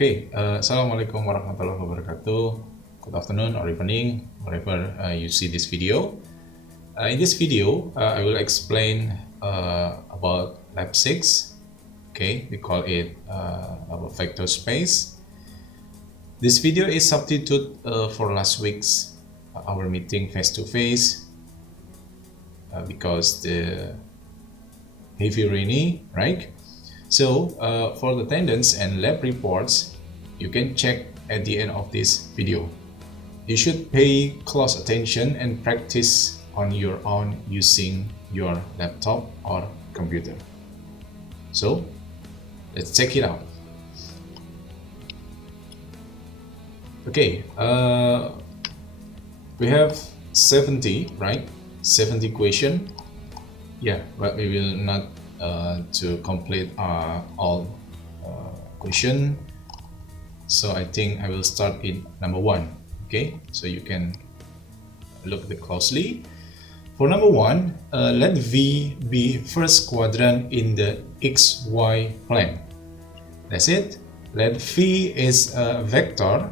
Assalamualaikum warahmatullahi wabarakatuh. Good afternoon or evening, wherever you see this video. In this video, I will explain about lab 6. We call it about vector space. This video is substitute for last week's our meeting face-to-face because the heavy rainy, right? So for the attendance and lab reports, you can check at the end of this video. You should pay close attention and practice on your own using your laptop or computer. So let's check it out. We have 70, right? 70 question. Yeah, but we will not to complete all question. So I think I will start in number 1. So you can look it closely. For number 1, let V be first quadrant in the XY plane. That's it. Let V is a vector,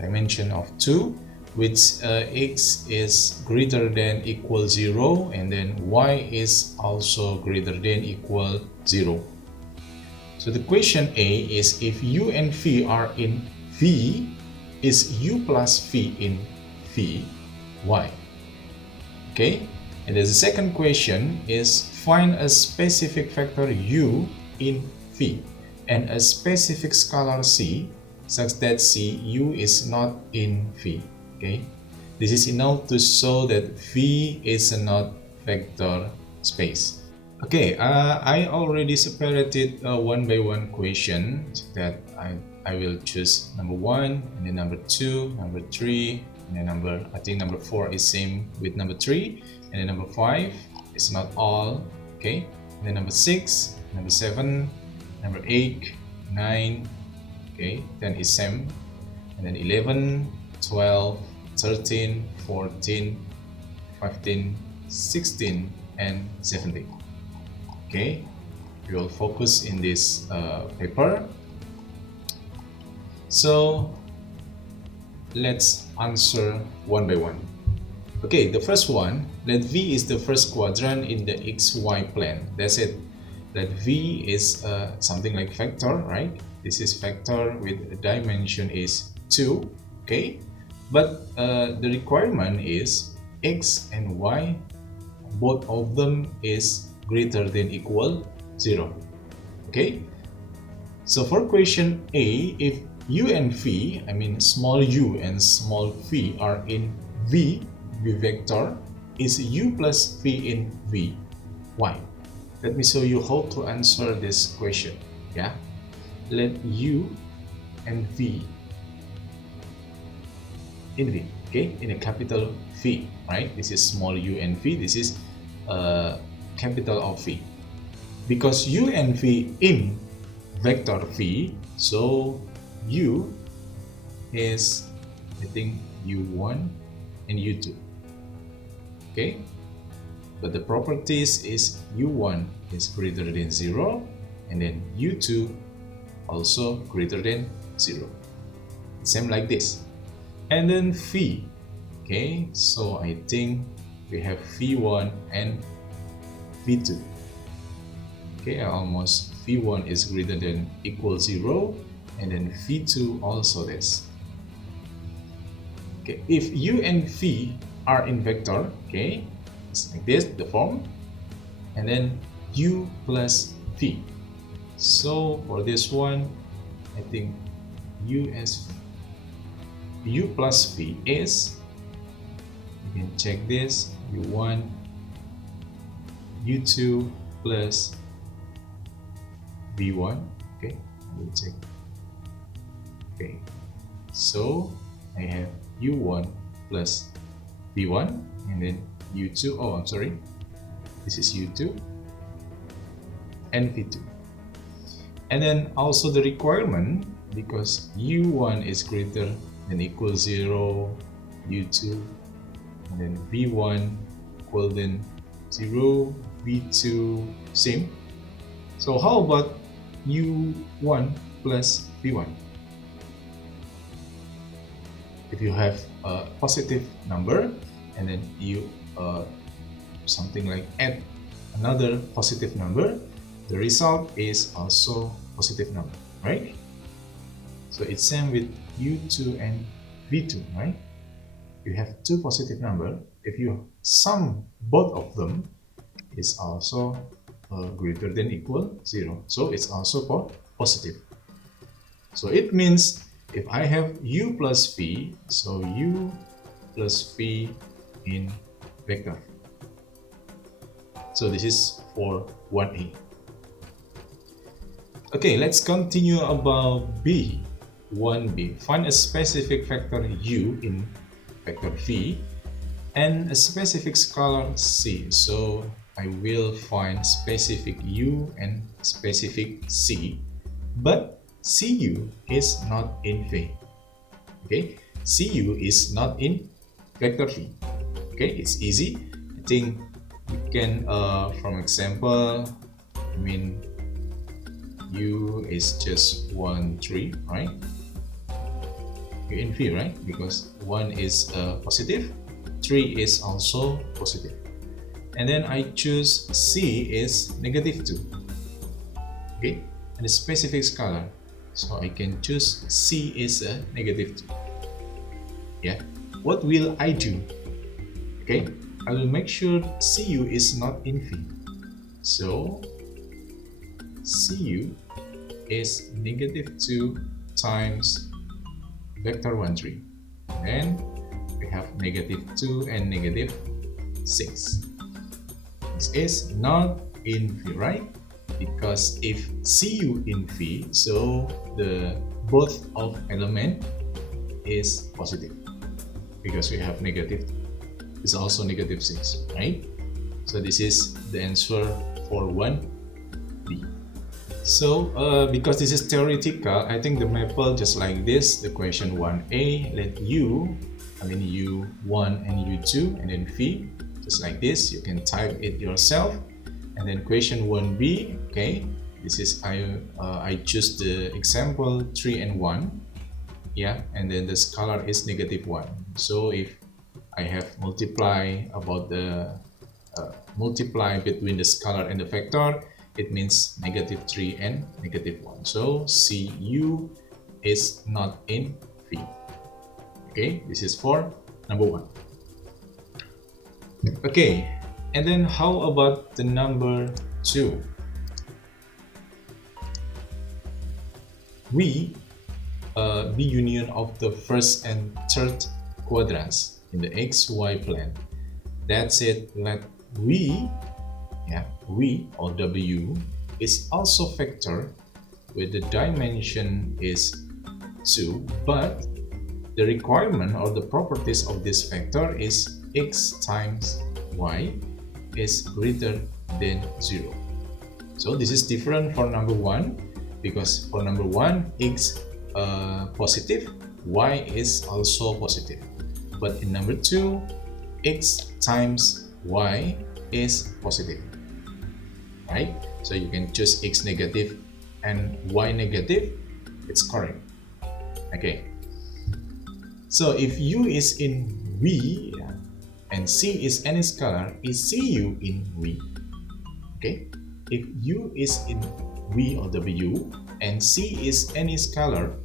dimension of 2, which x is greater than equal 0, and then y is also greater than equal 0. So the question A is, if u and v are in V, is u plus v in V y? And the second question is, find a specific vector u in V and a specific scalar c such that u is not in V. This is enough to show that V is not vector space. I already separated one by one question that I will choose number 1, and then number 2, number 3, and then I think number 4 is same with number 3, and then number 5 is not all, and then number 6, number 7, number 8, 9, 10 is same, and then 11, 12, 13, 14, 15, 16, and 17. We will focus in this paper. So let's answer one by one. The first one, let V is the first quadrant in the XY plane. That's it. Let V is something like vector, right? This is vector with a dimension is 2. But the requirement is x and y, both of them is greater than equal 0. So for question A, if u and v, I mean small u and small v are in V vector, is u plus v in V y? Let me show you how to answer this question. Let u and v in V, in a capital V, right? This is small u and v, this is capital of V. Because u and v in vector V, so u is, I think, u1 and u2. But the properties is u1 is greater than 0, and then u2 also greater than 0. Same like this. And then V. So I think we have V1 and V2. Almost V1 is greater than equal 0, and then V2 also this. If u and v are in vector, it's like this, the form, and then u plus v. So for this one, I think u plus v is, you can check this, u1, u2 plus v1. I will check. So I have u1 plus v1, and then u2, this is u2 and v2. And then also the requirement, because u1 is greater than equal 0, u2, and then v1 equal than 0, v2 same. So how about u1 plus v1. If you have a positive number and then you something like add another positive number, the result is also positive number, right? So it's same with u2 and v2, right? You have two positive number. If you sum both of them, it's also greater than equal 0. So it's also positive. So it means if I have u plus v, so u plus v in vector. So this is for 1a. Okay, let's continue about b. 1b. Find a specific vector u in vector v and a specific scalar c. So I will find specific u and specific c, but cu is not in v. Okay, cu is not in vector v. Okay, it's easy. I think you can, from example, I mean, u is just 1, 3, right? U in v, right? Because 1 is positive, 3 is also positive. And then I choose c is negative 2. Okay, and the specific scalar. So I can choose c is a negative 2. Yeah, what will I do? Okay, I will make sure cu is not in v. So cu is negative 2 times vector 1, 3. And we have negative 2 and negative 6. This is not in v, right? Because if cu in v, so the both of element is positive. Because we have negative, is also negative 6, right? So this is the answer for 1b. So because this is theoretical, I think the maple just like this, the question 1a, let u1 and u2 and then v, just like this, you can type it yourself. And then question 1b, okay, this is I choose the example 3 and 1, yeah, and then the scalar is negative 1. So if I have multiply about the multiply between the scalar and the vector, it means negative 3 and negative 1. So cu is not in v. Okay, this is for number 1. Okay, and then how about the number 2? We B union of the first and third quadrants in the xy plane. That's it. Let v or w is also vector with the dimension is 2, but the requirement or the properties of this vector is x times y is greater than 0. So this is different for number 1, because for number 1 x positive, y is also positive, but in number 2 x times y is positive, right? So you can choose x negative and y negative, it's correct. Okay, so if u is in v and c is any scalar, is cu in v? Okay, if u is in v or w and c is any scalar,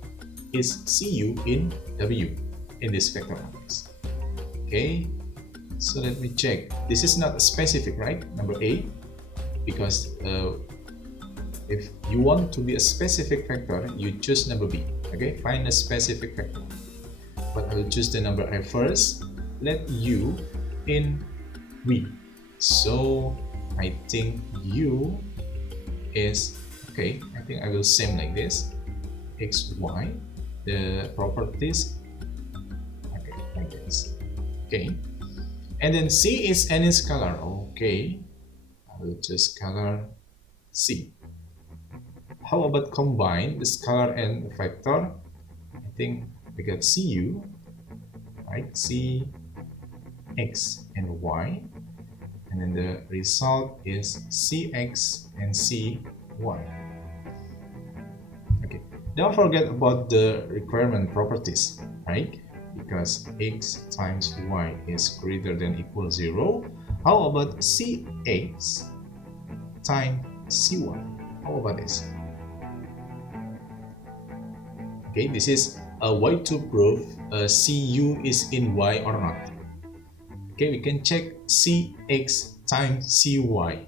is cu in w in this vector matrix? Okay, so let me check. This is not specific, right? Number A, because if you want to be a specific vector, you choose number B. Okay, find a specific vector. But I will choose the number I first. Let u in v. So I think u is okay. I think I will same like this. X, y. The properties. Okay, like this. Okay. And then c is any scalar. Okay. I will choose scalar c. How about combine the scalar and vector? I think we got cu, right? C, x, and y. And then the result is cx and cy. Don't forget about the requirement properties, right? Because x times y is greater than equal 0. How about cx times cy? How about this? Okay, this is a way to prove cu is in y or not. Okay, we can check cx times cy.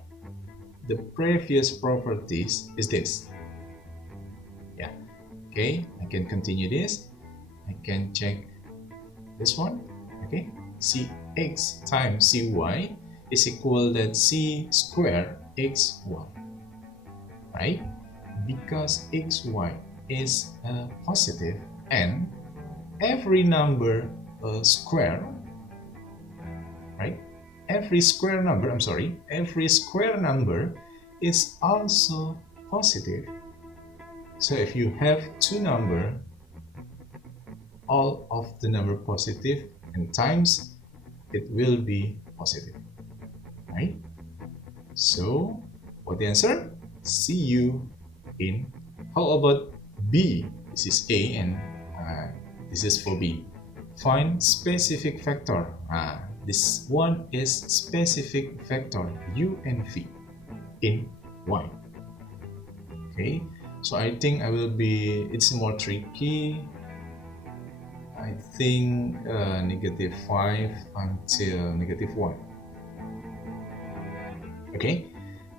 The previous properties is this. Yeah, okay, I can continue this. I can check this one. Okay, cx times cy is equal to c square xy, right? Because xy is positive and every number square, right? Every square number is also positive. So if you have two numbers, all of the number positive and times, it will be positive, right? So what the answer? See you in. How about B? This is A and this is for B. Find specific vector. This one is specific vector u and v in y. Okay, so I think it's more tricky. I think -5 until -1. Okay,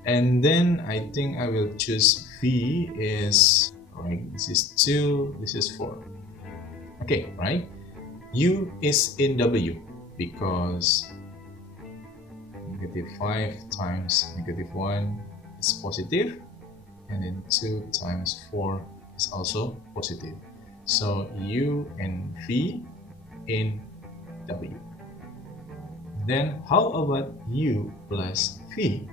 and then I think I will choose v is, right, this is 2, this is 4. Okay, right, u is in w because -5 times -1 is positive, and then 2 times 4 is also positive. So u and v in w. Then how about u plus v?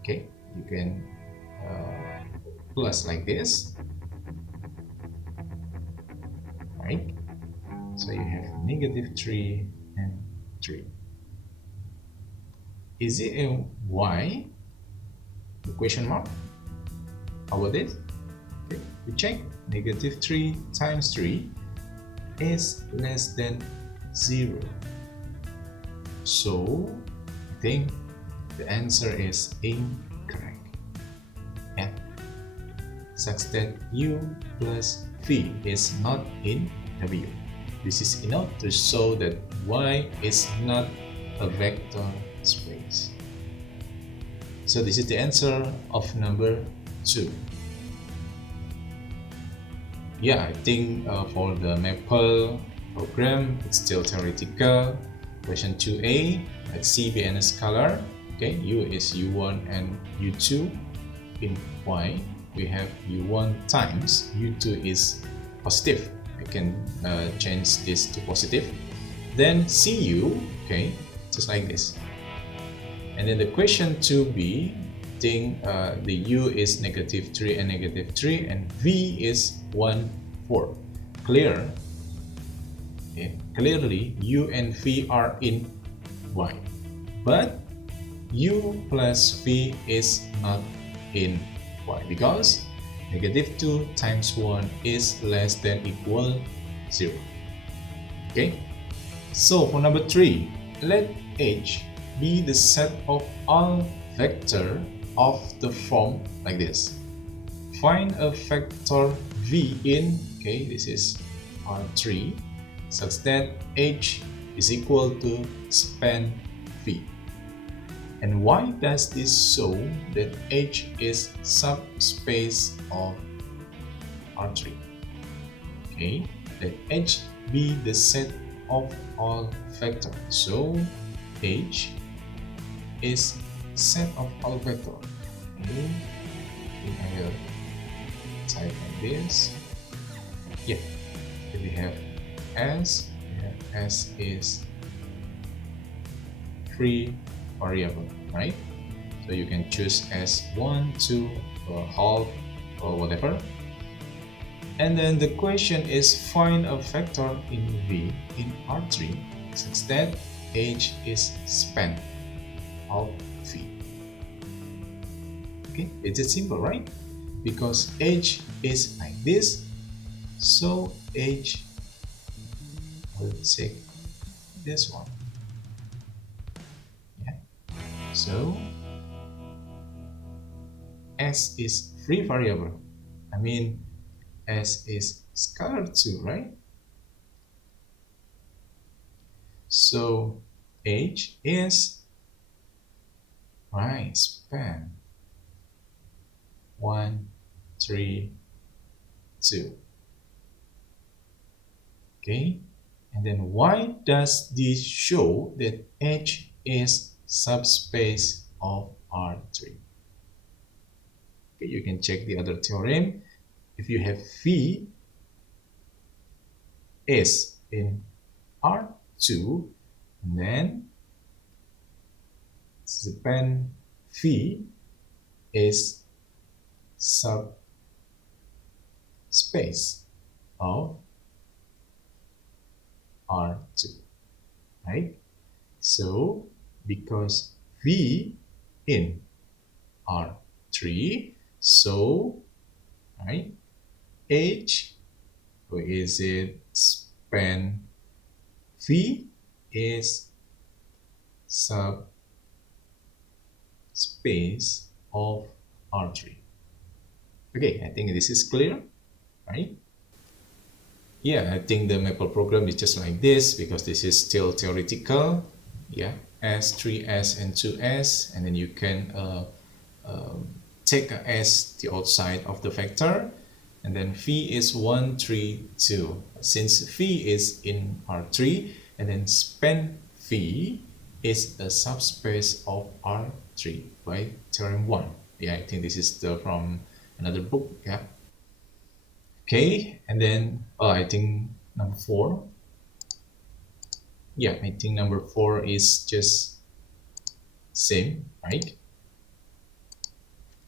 Okay, you can plus like this, right? So you have -3 and 3. Is it a y? The question mark? How about this? Okay, we check. -3 times 3 is less than 0. So I think the answer is incorrect. Yeah, such that u plus v is not in w. This is enough to show that y is not a vector space. So this is the answer of number 2. Yeah, I think for the Maple program, it's still theoretical. Question 2a, let's see B and scalar. Okay, u is u1 and u2. In y, we have u1 times u2 is positive. I can change this to positive. Then cu, okay, just like this. And then the question 2b, think the u is -3 and -3, and v is 1, 4. Clear? Okay. Clearly, u and v are in y, but u plus v is not in y because -2 times 1 is less than equal 0. Okay, so for number 3, let H be the set of all vector of the form like this. Find a vector v in, okay, this is R3, such that H is equal to span v. And why does this show that H is subspace of R3? Okay, let H be the set of all vectors. So H is set of all vector. Okay, I will type like this. Yeah, we have S. S is free variable, right? So you can choose as 1, 2, or half, or whatever. And then the question is find a vector in V in R3 such that H is span of V. Okay, it's simple, right? because h is like this, so h will take this one. Yeah. So s is free variable. I mean, s is scalar too, right? So h is right span 1, 3, 2. Okay, and then why does this show that H is subspace of R3? Okay, you can check the other theorem. If you have V is in R2, then span V is subspace of R2, right? So because V in R3, so right, H, or is it span V is subspace of R3. Okay, I think this is clear, right? Yeah, I think the maple program is just like this because this is still theoretical. Yeah, S, 3S, and 2S, and then you can take a S the outside of the vector, and then phi is 1, 3, 2. Since phi is in R3, and then span phi is a subspace of R3 by theorem 1. Yeah, I think this is from another book. Yeah. Okay, and then I think number 4. Yeah, I think number 4 is just same, right?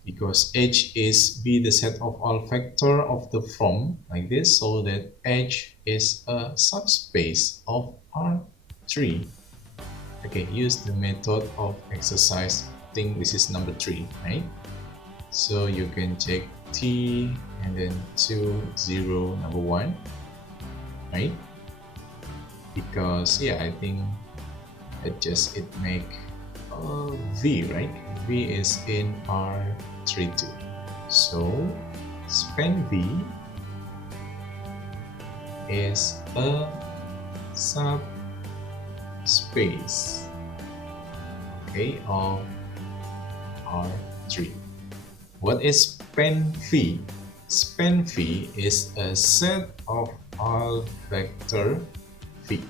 Because H is be the set of all vector of the form like this, so that H is a subspace of R3. Okay, use the method of exercise. I think this is number 3, right? So you can check T and then 2, 0, number 1, right? Because yeah, I think it make V, right? V is in R3 too. So span V is a subspace, okay, of R3. What is span V? Span V is a set of all vector V.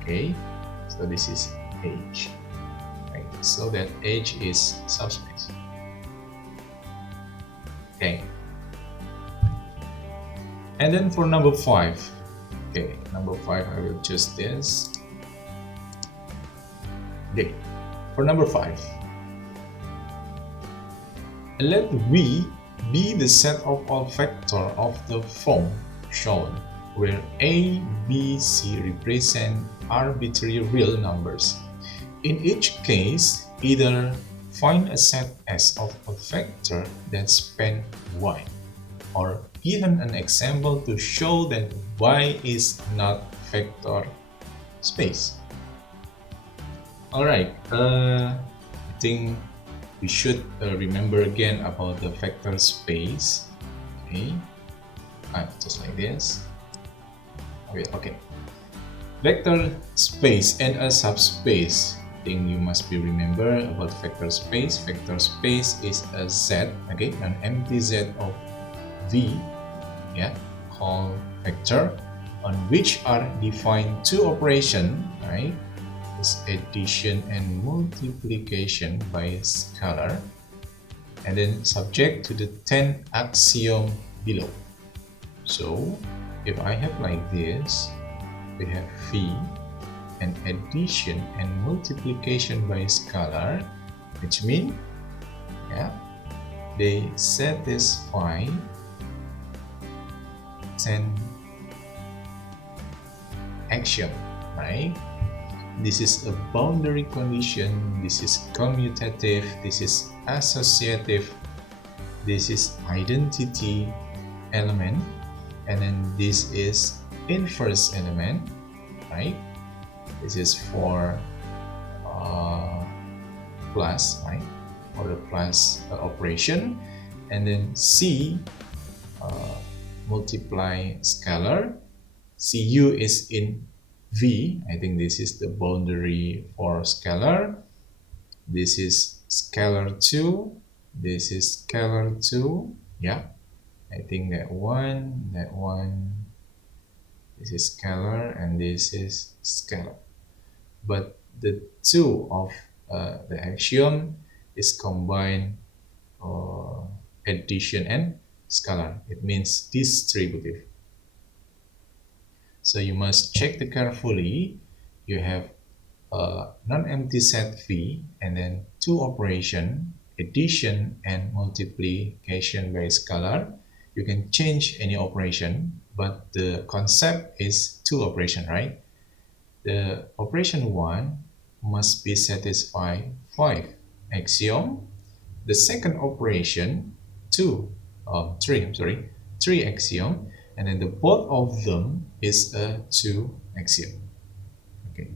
Okay, so this is H. Right? So that H is subspace. Okay. And then for number 5. Okay, number 5 I will choose this. Okay, for number 5. Let V be the set of all vector of the form shown, where A, B, C represent arbitrary real numbers. In each case, either find a set S of a vector that span Y, or given an example to show that Y is not vector space. Alright, I think we should remember again about the vector space. Okay, just like this. Okay. Vector space and a subspace. I think you must be remember about vector space. Vector space is a set, okay, an empty set of V, yeah, called vector, on which are defined two operations, right? Is addition and multiplication by a scalar, and then subject to the 10 axiom below. So if I have like this, we have phi and addition and multiplication by scalar, which means yeah, they satisfy 10 axiom, right? This is a boundary condition, this is commutative, this is associative, this is identity element, and then this is inverse element, right? This is for plus, right? For the plus operation, and then C multiply scalar. Cu is in V. I think this is the boundary for scalar. This is scalar 2. This is scalar 2. Yeah, I think that one, this is scalar, and this is scalar. But the two of the axiom is combined addition and scalar. It means distributive. So you must check it carefully. You have a non-empty set V, and then two operation, addition and multiplication by scalar. You can change any operation, but the concept is two operation, right? The operation 1 must be satisfy 5 axiom. The second operation 3 axiom, and then the both of them is a 2 axiom. Okay.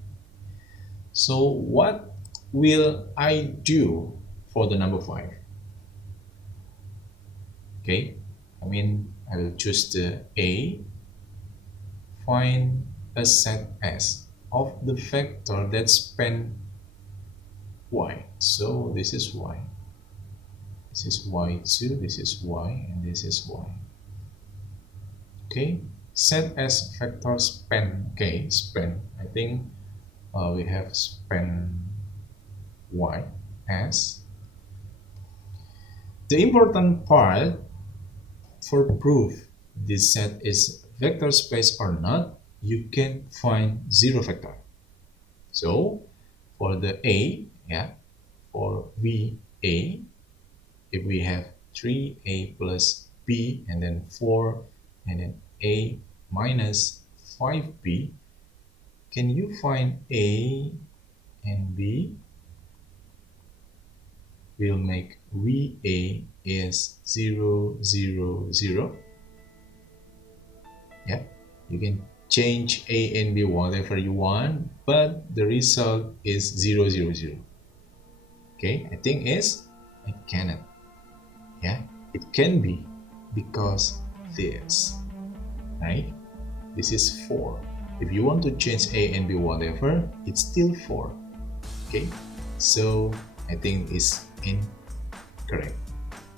So what will I do for the number 5? Okay, I will choose the A. Find a set S of the vector that span Y. So this is Y. This is Y2, this is Y, and this is Y. Okay, set S vector span. Okay, span. I think we have span Y as. The important part for proof this set is vector space or not, you can find zero vector. So for the A, for VA, if we have 3A plus B and then 4 and then A minus 5B, can you find A and B? We'll make VA is 0, 0, 0. Yeah, you can change A and B whatever you want, but the result is 0, 0, 0. Okay, I think is it cannot. Yeah, it can be because this, right? This is 4. If you want to change A and B whatever, it's still 4. Okay, so I think it's incorrect.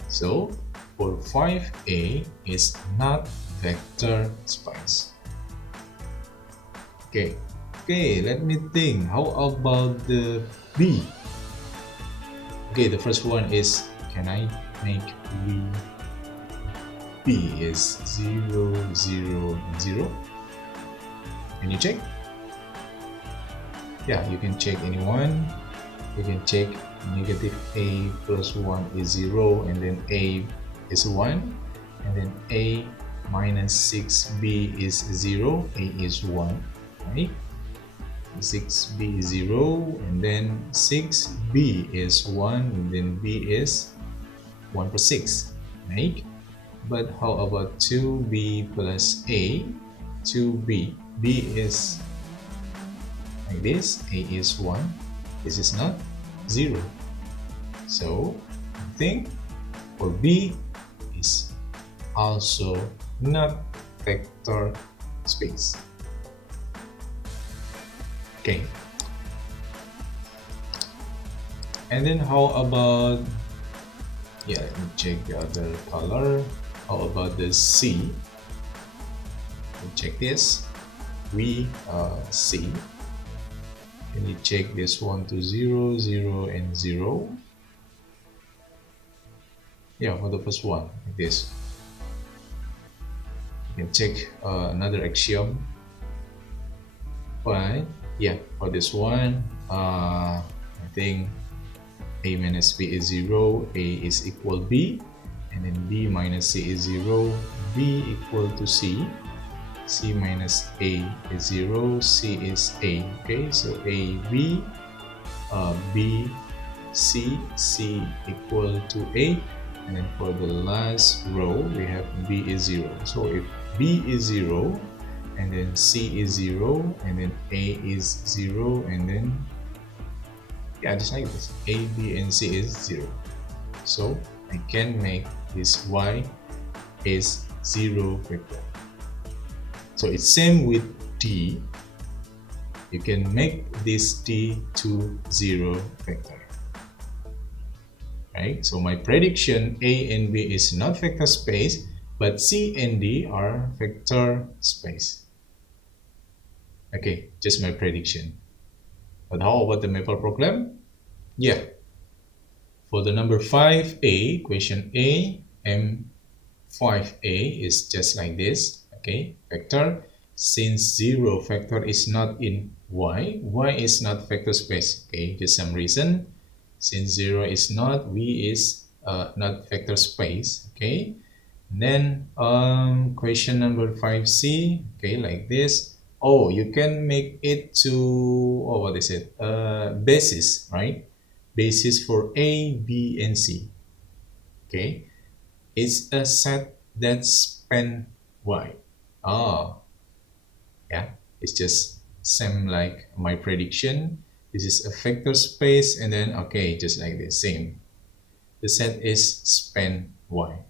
So for 5A is not vector space. Okay, let me think. How about the B? Okay, the first one is, can I make B is 0, 0, 0? Can you check? Yeah, you can check anyone. You can check negative A plus 1 is 0, and then A is 1, and then A minus 6B is 0, A is 1, right? 6B is 0, and then 6B is 1, and then B is 1 per 6, right? But how about 2B plus A? 2B, B is like this, A is 1, this is not 0. So I think for B is also not vector space. Okay. And then how about, let me check the other color. How about the C? Let me check this. C. Can you check this one to 0, 0, and 0? Yeah, for the first one, like this. You can check another axiom. But for this one, I think A minus B is 0, A is equal B, and then B minus C is 0, B equal to C, C minus A is 0, C is A. Okay, so A, B, B, C, C equal to A, and then for the last row we have b is 0. So if b is 0, and then c is 0, and then a is 0, and then yeah, just like this, a, b, and c is 0. So I can make this y is 0 vector. So it's same with d. You can make this d to 0 vector. Right? So my prediction a and b is not vector space, but c and d are vector space. Okay, just my prediction. But how about the maple problem? Yeah. For the number 5a, question A, M5a is just like this. Okay, vector. Since 0 vector is not in y is not vector space. Okay, just some reason. Since 0 is not, v is not vector space. Okay, and then question number 5c. Okay, like this. Oh, you can make it to, oh, what is it? Basis, right? Basis for A, B, and C. Okay, it's a set that span Y. Oh, yeah, it's just same like my prediction. This is a vector space, and then okay, just like this, same. The set is span Y.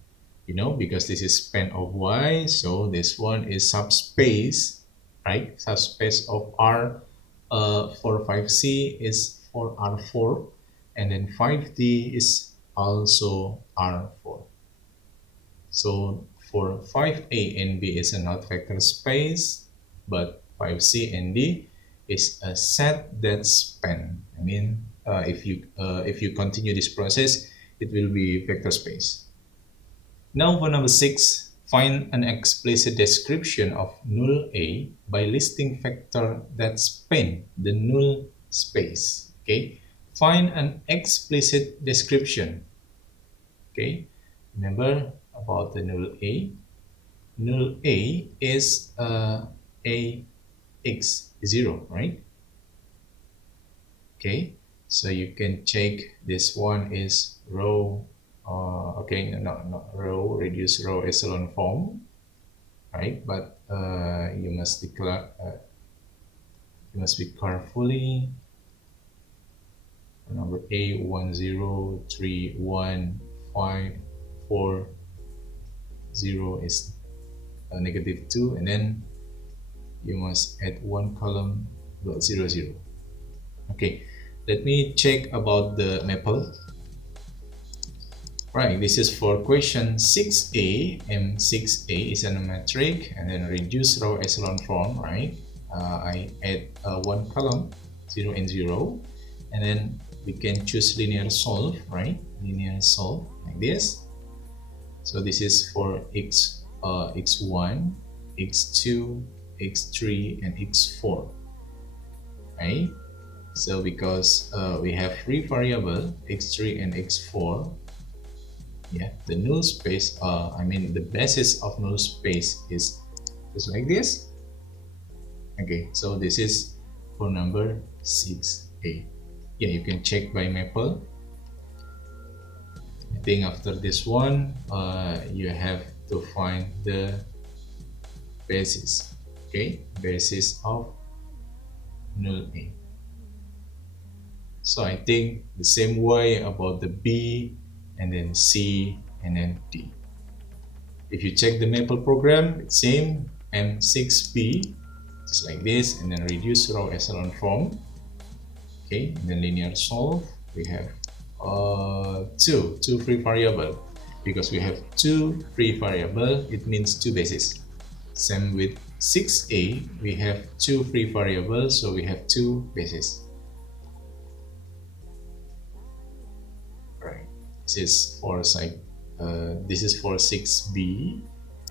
You know, because this is span of Y, so this one is subspace, right? Subspace of R. For 5C is for R4, and then 5D is also R4. So for 5A and B is a not vector space, but 5C and D is a set that span. I mean, if you continue this process, it will be vector space. Now for number 6, find an explicit description of null A by listing factor that span the null space. Okay, find an explicit description. Okay, remember about the null A. Null A is a x 0, right? Okay, so you can check this one is row. Okay, not row, reduce row echelon form, right? But you must declare, you must be carefully. Number A 1 0 3 1 5 4 0 is negative 2, and then you must add one column dot 0 0. Okay, let me check about the maple. Right, this is for question 6a. M6a is a metric, and then reduce row echelon form, right? I add one column, 0 and 0, and then we can choose linear solve, right? Linear solve like this. So this is for x1, x2, x3, and x4, right? So because we have three variables, x3 and x4, yeah, the null space, I mean the basis of null space is just like this. Okay, so this is for number 6a. Yeah, you can check by maple. I think after this one, you have to find the basis. Okay, basis of null A. So I think the same way about the B, and then C, and then D. If you check the maple program, it's same, M6B, just like this, and then reduce row echelon form. Okay, and then linear solve, we have two free variable. Because we have two free variable, it means two bases. Same with 6a, we have two free variables, so we have two bases. Right, this is for this is for 6b,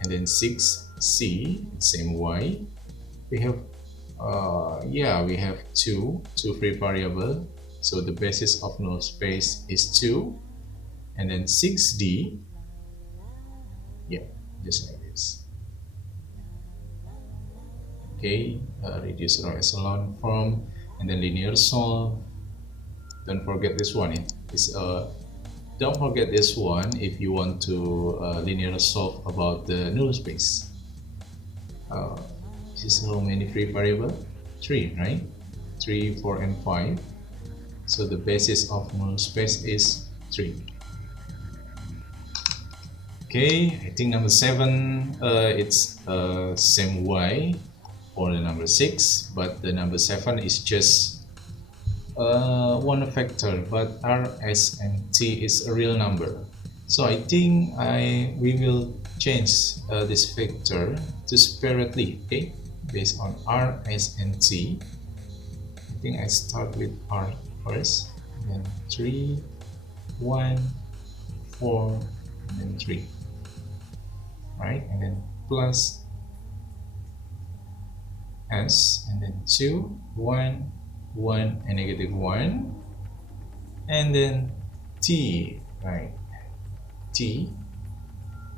and then 6c, same way. We have yeah, we have two free variable, so the basis of null space is 2, and then 6d, yeah, just like this. Okay, reduce row echelon form, and then linear solve. Don't forget this one, it's Don't forget this one if you want to linear solve about the null space. Uh, this is how many free variable? Three, right? Three, four, and five. So the basis of null space is three. Okay, I think number seven, it's same way for the number six, but the number seven is just one factor, but R, S, and T is a real number. So I think we will change this factor to separately, okay, based on R, S, and T. I think I start with R first, then 3, 1, 4, and then 3, right? And then plus S, and then 2, 1, 1, and negative 1, and then T, right? T.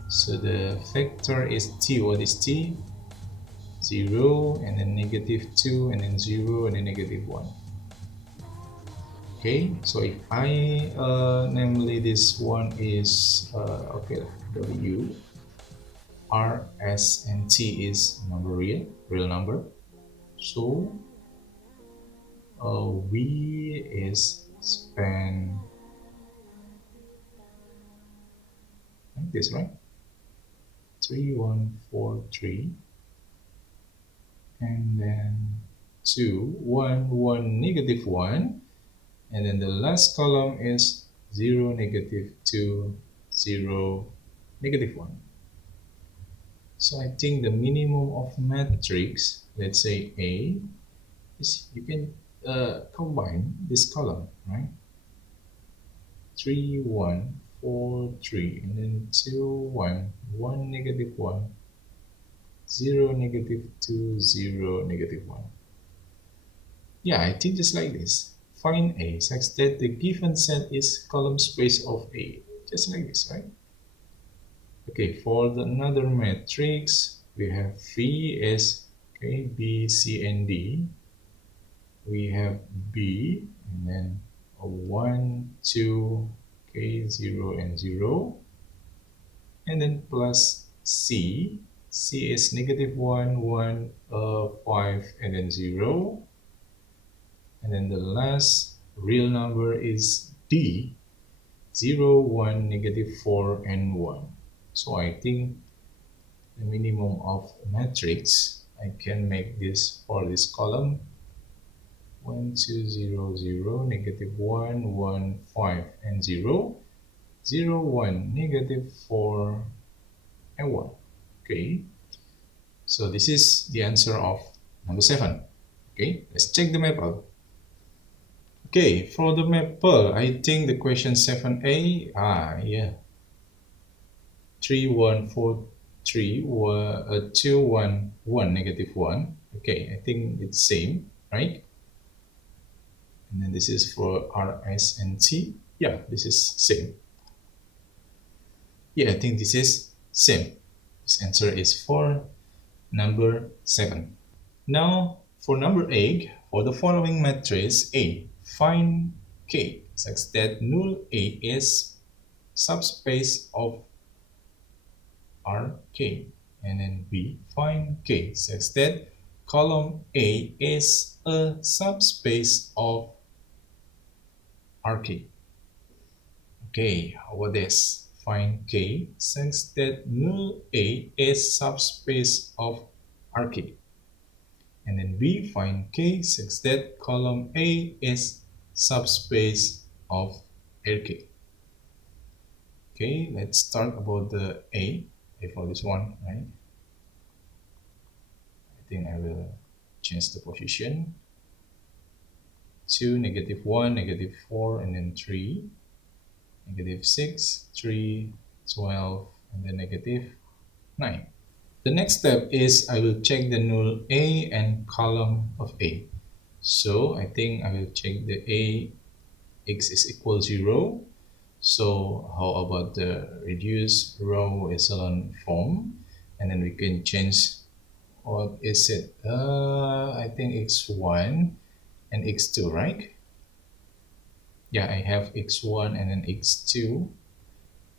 So the factor is T. What is T? 0, and then negative 2, and then 0, and then negative 1. Okay, so if I namely this one is okay, W, R, S, and T is number real number. So V is span like this, right? 3, 1, 4, 3, and then 2, 1, 1, negative 1, and then the last column is 0, negative 2, 0, negative 1. So I think the minimum of matrix, let's say A, is you can combine this column, right? 3, 1, 4, 3, and then 2, 1, 1, negative 1, 0, negative 2, 0, negative 1. Yeah, I think just like this. Find A such that the given set is column space of A. Just like this, right? Okay, for another matrix, we have V as okay, B, C, and D. We have B, and then a 1, 2, okay, 0, and 0. And then plus C. C is negative 1, 1, 5, and then 0. And then the last real number is D, 0, 1, negative 4, and 1. So I think the minimum of matrix, I can make this for this column 1, 2, 0, 0, negative 1, 1, 5, and 0, 0, 1, negative 4, and 1. Okay, so this is the answer of number 7. Okay, let's check the maple. Okay, for the maple, I think the question 7a, yeah, 3, 1, 4, 3, 2, 1, 1, negative 1. Okay, I think it's same, right? And then this is for R, S, and T. Yeah, this is same. Yeah, I think this is same. This answer is for number 7. Now, for number 8, for the following matrix A, find K such that null A is subspace of Rk. And then B, find K such that column A is a subspace of Rk. Okay, how about this? Find K such that null A is subspace of Rk. And then B, find K such that column A is subspace of Rk. Okay, let's start about the A for this one, right? I think I will change the position. 2, negative 1, negative 4, and then 3, negative 6, 3, 12, and then negative 9. The next step is I will check the null A and column of A. So I think I will check the A, x is equal 0. So how about the reduced row echelon form? And then we can change, what is it? I think x1 and x2, right? Yeah, I have x1 and then x2.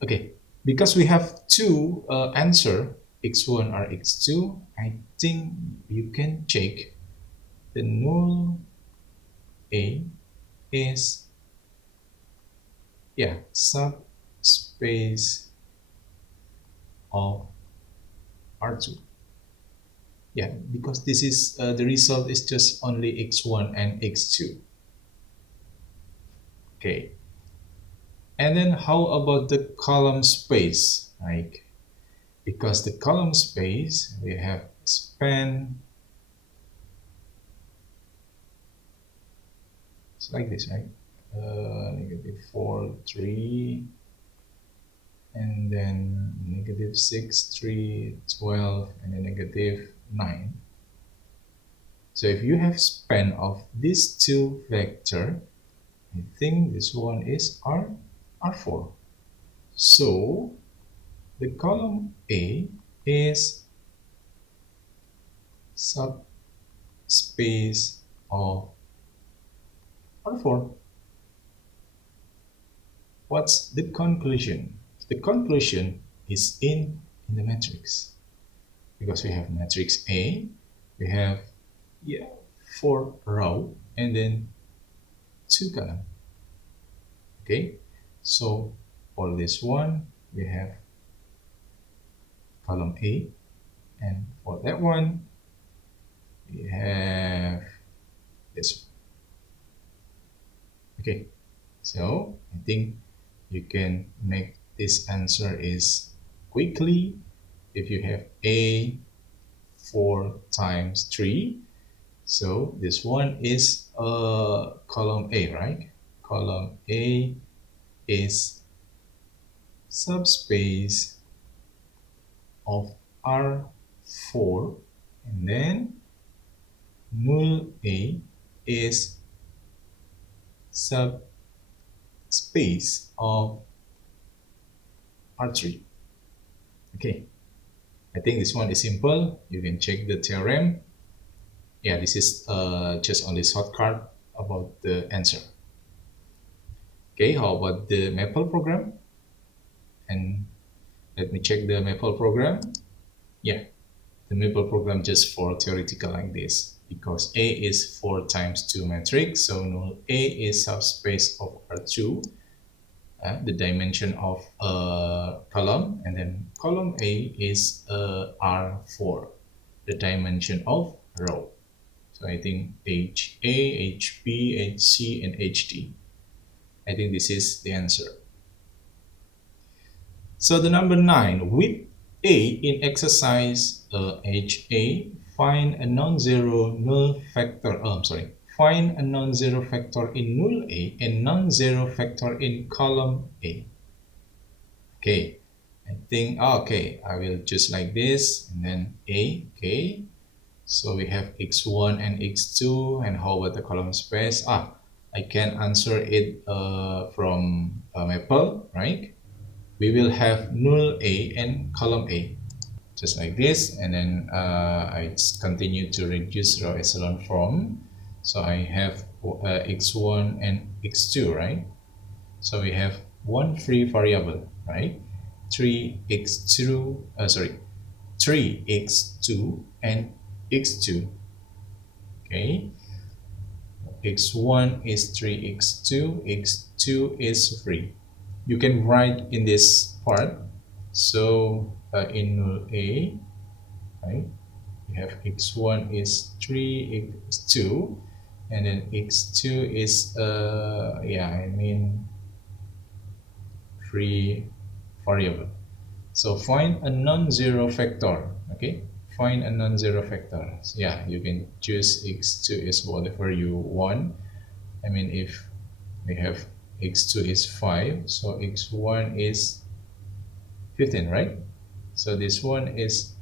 Okay, because we have two answer, x1 or x2, I think you can check the null A is, yeah, subspace of R2. Yeah, because this is the result is just only x1 and x2. Okay, and then how about the column space? Like, because the column space we have span, it's like this, right? Negative 4, 3, and then negative 6, 3, 12, and then negative 9. So if you have span of these two vector, I think this one is R4. So the column A is subspace of R4. What's the conclusion? The conclusion is in the matrix, because we have matrix A, we have, yeah, 4 row and then 2 column. Okay, so for this one we have column A, and for that one we have this one. Okay, so I think you can make this answer is quickly. If you have A 4 times 3, so this one is column A, right? Column A is subspace of R4, and then null A is subspace of R3. Okay, I think this one is simple. You can check the theorem. Yeah, this is just only shortcut about the answer. Okay, how about the Maple program? And let me check the Maple program. Yeah, the Maple program just for theoretical like this, because A is 4 times 2 matrix, so null A is subspace of R2, the dimension of a column, and then column A is R4, the dimension of row. So I think HA, HB, HC, and HD. I think this is the answer. So the number 9, with A in exercise HA, find a non-zero null factor. Oh, I'm sorry. Find a non-zero factor in null A and non-zero factor in column A. Okay, I think, okay, I will just like this, and then A, okay. So we have x1 and x2, and how about the column space? I can answer it from Maple, right? We will have null A and column A, just like this, and then I continue to reduce row echelon form. So I have x1 and x2, right? So we have one free variable, right? 3x2, 3x2 and x2. Okay, x1 is 3x2, x2 is 3. You can write in this part. So in null A, right, we have x1 is 3x2, and then x2 is free variable. So find a non-zero factor. Okay, find a non-zero factor. So yeah, you can choose x2 is whatever you want. I mean, if we have x2 is 5, so x1 is 15, right? So this one is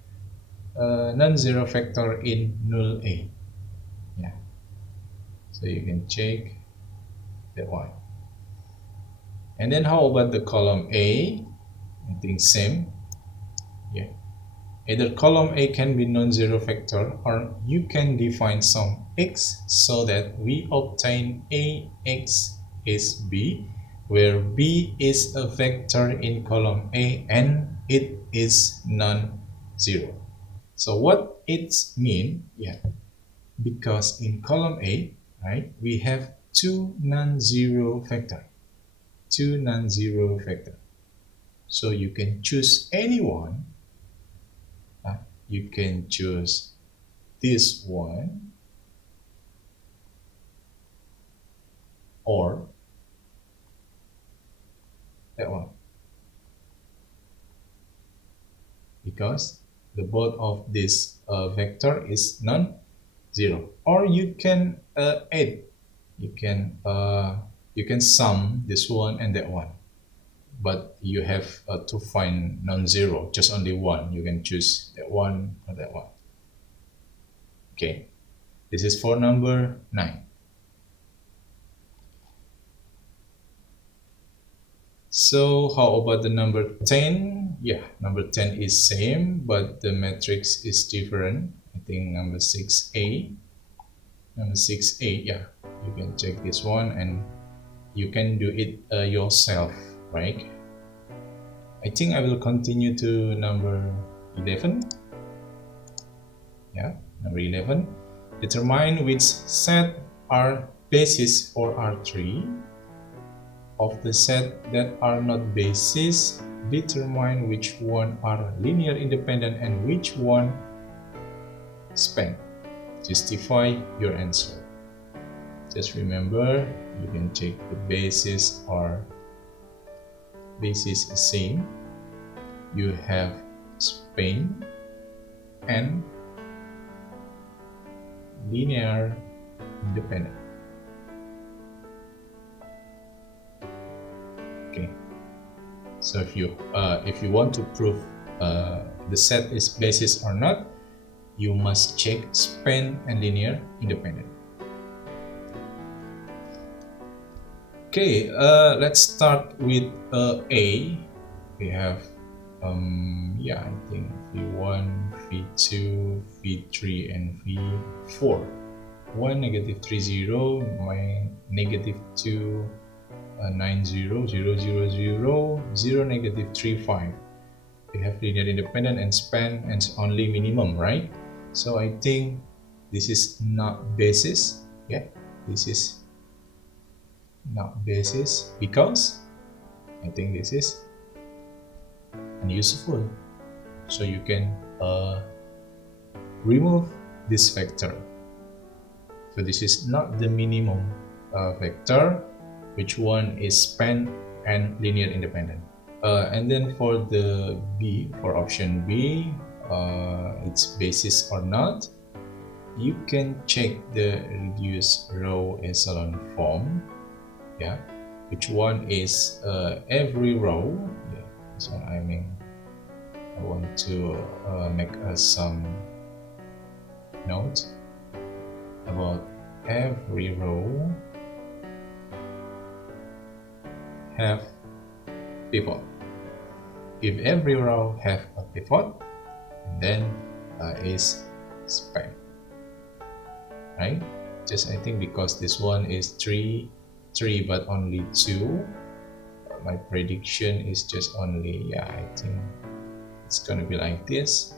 a non-zero factor in null A. Yeah, so you can check that one. And then how about the column A? I think same. Yeah, either column A can be non-zero factor, or you can define some x so that we obtain Ax is B where B is a vector in column A and it is non-zero. So what it's mean? Yeah, because in column A, right, we have two non-zero vector. So you can choose any one. You can choose this one or that one, because the both of this vector is non-zero. Or you can add, you can sum this one and that one, but you have to find non-zero, just only one. You can choose that one or that one. Okay, this is for number 9. So how about the number 10? Yeah, number 10 is same, but the matrix is different. I think number 6A. Number 6A, yeah, you can check this one and you can do it yourself, right? I think I will continue to number 11. Yeah, number 11. Determine which set are basis for R3. Of the set that are not basis, determine which one are linear independent and which one span. Justify your answer. Just remember, you can check the basis or basis is same. You have span and linear independent. Okay. So if you want to prove the set is basis or not, you must check span and linear independent. Okay, let's start with A. We have yeah, I think V1, V2, V3 and V4. 1 negative 3 0, my negative 2 9 0 0 0 0 0 negative 3 5. We have linear independent and span and only minimum, right? So I think this is not basis. Yeah, this is not basis because I think this is unuseful. So you can remove this vector. So this is not the minimum vector. Which one is span and linear independent? And then for the B, for option B, it's basis or not, you can check the reduced row echelon form. Yeah, which one is every row? Yeah, this one I want to make some note about every row have pivot. If every row have a pivot, then is span, right? Just I think because this one is 3 but only 2, my prediction is just only, yeah, I think it's gonna be like this.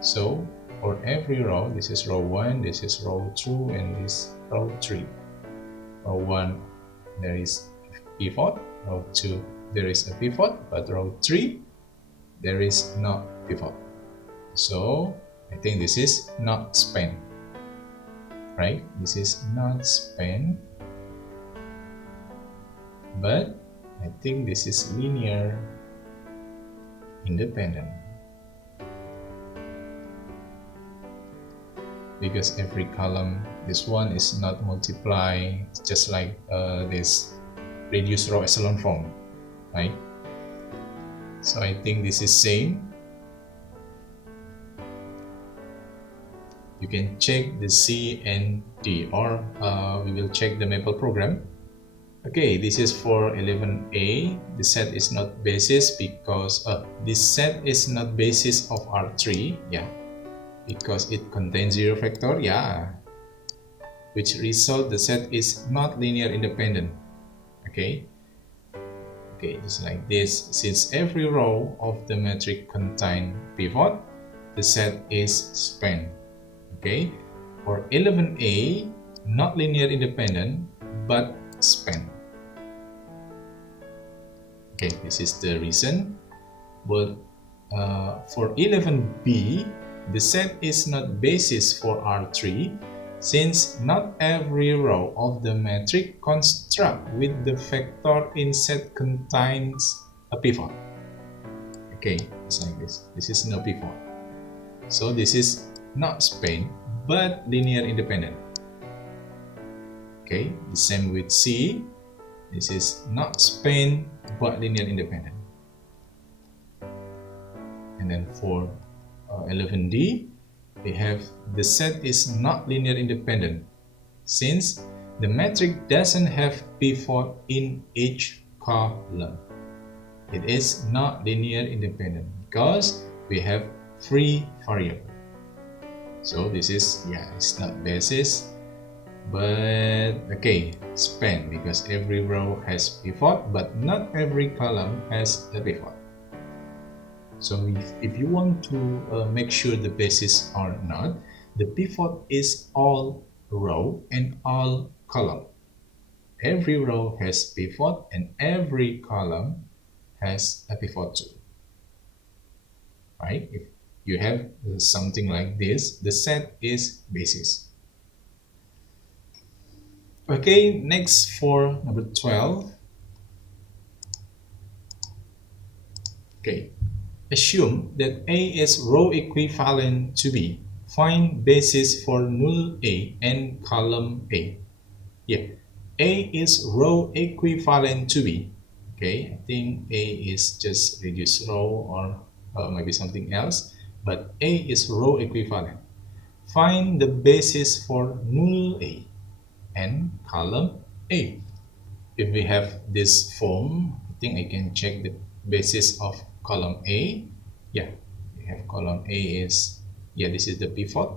So for every row, this is row 1, this is row 2, and this row 3. Row 1 there is pivot, row 2 there is a pivot, but row 3 there is no pivot. So I think this is not span, right? This is not span, but I think this is linear independent, because every column, this one is not multiply, just like this reduced row echelon form, right? So I think this is same. You can check the C and D, or we will check the maple program. Okay, this is for 11A. The set is not basis because this set is not basis of R3. Yeah, because it contains 0 factor. Yeah, which result the set is not linear independent. Okay, Okay, just like this. Since every row of the matrix contain pivot, the set is span. Okay, for 11a, not linear independent, but span. Okay, this is the reason. But for 11b, the set is not basis for R3, since not every row of the matrix construct with the factor in set contains a pivot. Okay, it's like this. This is no pivot. So this is not span, but linear independent. Okay, the same with C. This is not span, but linear independent. And then for 11D, we have the set is not linear independent, since the matrix doesn't have pivot in each column. It is not linear independent because we have free variable. So this is, yeah, it's not basis, but okay, span, because every row has pivot, but not every column has a pivot. So if you want to make sure the basis or not, the pivot is all row and all column. Every row has pivot and every column has a pivot too. Right? If you have something like this, the set is basis. Okay, next for number 12. Okay, assume that A is row equivalent to B. Find basis for null A and column A. Yeah, A is row equivalent to B. Okay, I think A is just reduced row or maybe something else, but A is row equivalent. Find the basis for null A and column A. If we have this form, I think I can check the basis of column A. Yeah, we have column A is, yeah, this is the pivot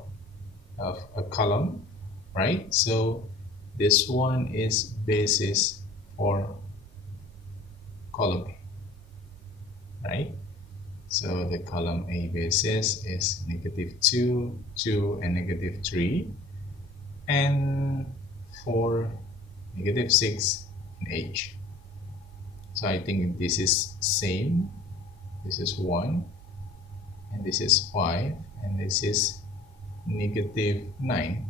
of a column, right? So this one is basis for column A, right? So the column A basis is -2, 2, and -3, and 4, -6, and H. So I think this is same. This is 1, and this is 5, and this is -9.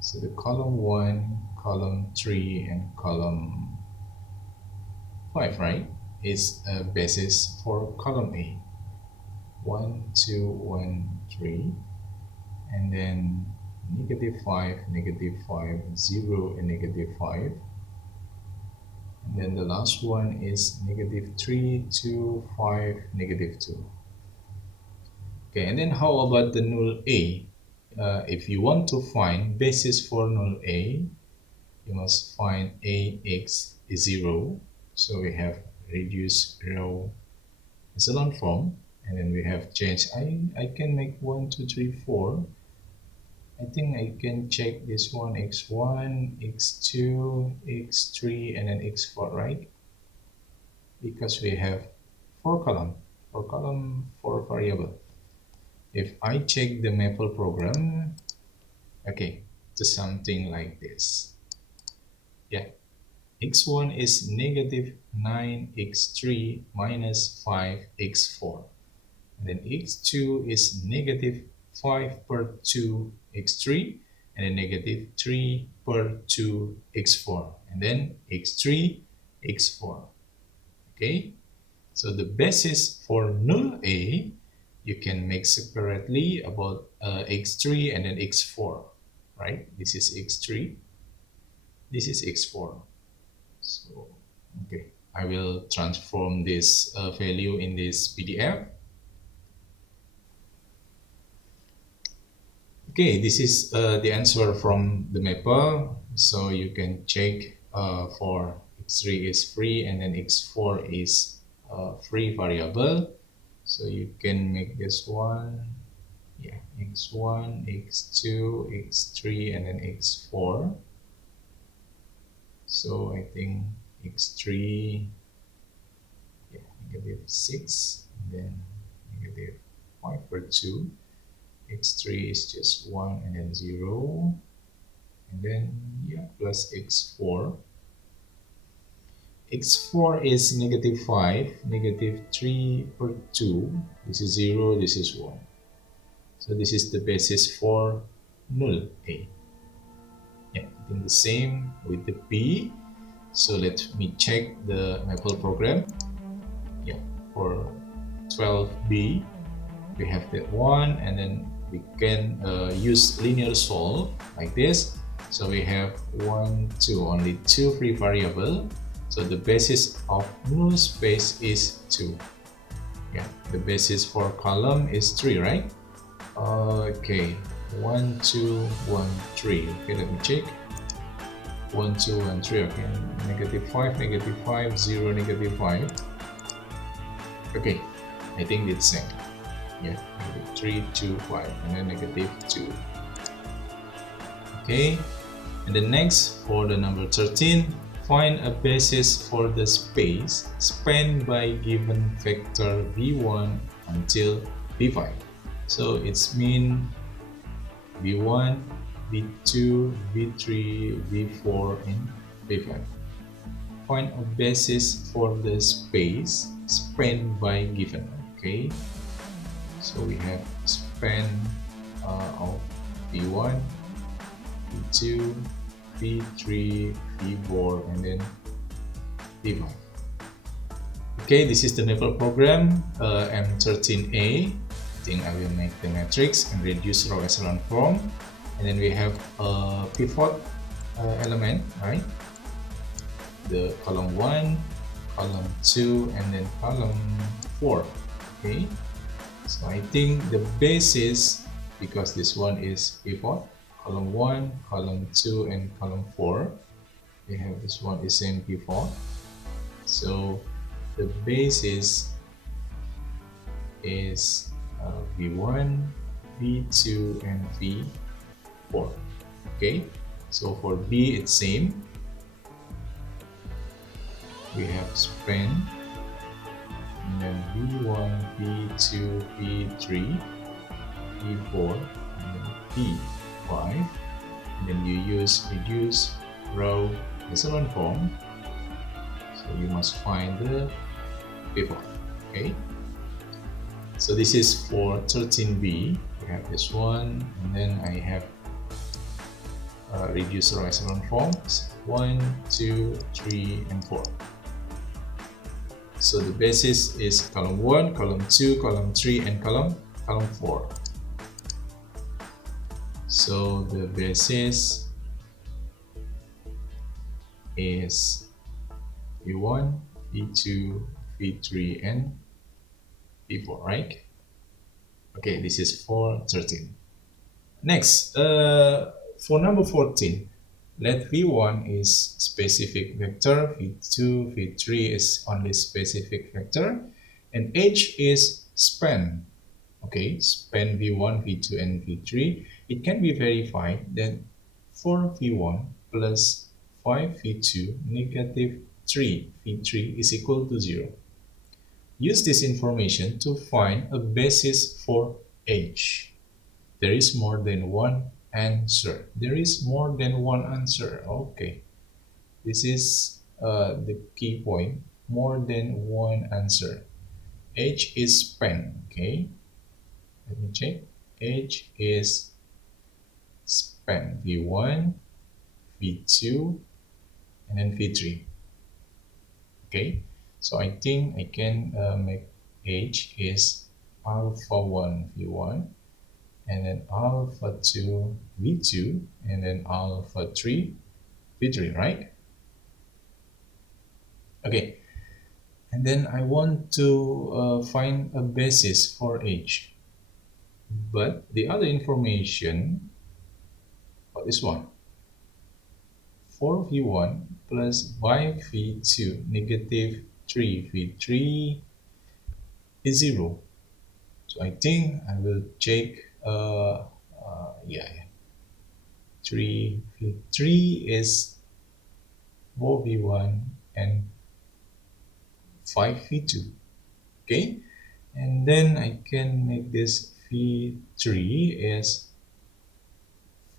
So the column 1, column 3, and column 5, right, is a basis for column A. 1, 2, 1, 3, and then -5, -5, 0, and -5. And then the last one is -3, 2, 5, -2. Okay, and then how about the null A? If you want to find basis for null A, you must find AX is 0. So we have reduce row echelon form, and then we have change. I can make 1, 2, 3, 4. I think I can check this one, x1, x2, x3, and then x4, right? Because we have 4 column, 4 variable. If I check the maple program, okay, it's something like this. Yeah, x1 is -9x3 minus 5x4. And then x2 is -5 per 2 x3, and then -3 per 2 x4, and then x3 x4. Okay, so the basis for null A you can make separately about x3 and then x4, right? This is x3, this is x4. So okay, I will transform this value in this PDF. Okay, this is the answer from the maple. So you can check for x3 is free and then x4 is free variable. So you can make this one, yeah, x1, x2, x3, and then x4. So I think x3, negative 6, and then negative 5 per 2. x3 is just 1 and then 0, and then yeah, plus x4. x4 is negative 5, negative 3 per 2. This is 0, this is 1. So this is the basis for null A. Yeah, I think the same with the B. So let me check the maple program. Yeah, for 12B, we have that one, and then we can use linear solve like this. So we have 1, 2, only 2 free variable. So the basis of null space is 2. Yeah, the basis for column is 3, right? Okay, 1, 2, 1, 3. Okay, let me check. 1, 2, 1, 3. Okay, negative 5, negative 5, 0, negative 5. Okay, I think it's same. Yeah, negative 3, 2, 5, and then negative 2. Okay, and the next for the number 13, find a basis for the space spanned by given vector v1 until v5. So it's mean v1, v2, v3, v4, and v5. Find a basis for the space spanned by given. Okay, so we have span of v1, v2, v3, v4, and then v5. Okay, this is the maple program M13A. I think I will make the matrix and reduce row echelon form, and then we have a pivot element, right? The column 1, column 2, and then column 4. Okay, so I think the basis, because this one is pivot, column 1, column 2, and column 4, we have this one is same pivot. So the basis is v1, v2, and v4. Okay, so for b it's same. We have span, and then v1, v2, v3, v4, and then v5, and then you use reduce row echelon form. So you must find the pivot. Okay, so this is for 13b. We have this one, and then I have reduce row echelon forms 1, 2, 3, and 4. So the basis is column 1, column 2, column 3, and column 4. So the basis is v1, v2, v3, and v4, right? Okay, this is for 13. Next, for number 14, let v1 is specific vector, v2, v3 is only specific vector, and h is span. Okay, span v1, v2, and v3. It can be verified that 4v1 plus 5v2 negative 3v3 is equal to 0. Use this information to find a basis for h. There is more than one answer. There is more than one answer. Okay, this is the key point. More than one answer. H is span. Okay, let me check. H is span v1, v2, and then v3. Okay, so I think I can make H is alpha 1 v1, and then alpha 2 v2, and then alpha 3 v3, right? Okay, and then I want to find a basis for h, but the other information, what is one? 4v1 plus 5v2 negative 3v3 is 0. So I think I will check 3 is 4v1 and 5v2. Okay, and then I can make this v3 as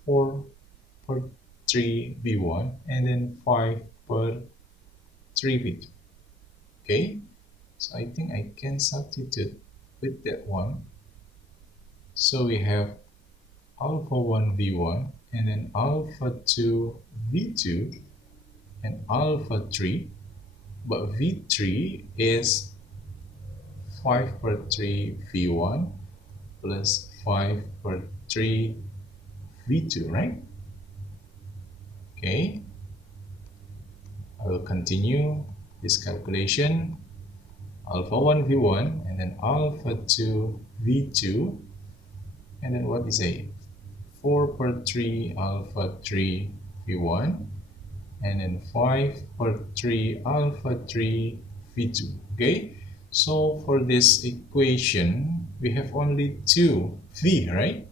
4 per 3 v1 and then 5 per 3 v2. Okay, so I think I can substitute with that one. So we have alpha 1 v1 and then alpha 2 v2 and alpha 3, but v3 is 5 per 3 v1 plus 5 per 3 v2, right? Okay, I will continue this calculation. Alpha 1 v1 and then alpha 2 v2 and then what is it? 4 per 3 alpha 3 v1 and then 5 per 3 alpha 3 v2. Okay, so for this equation we have only two v, right?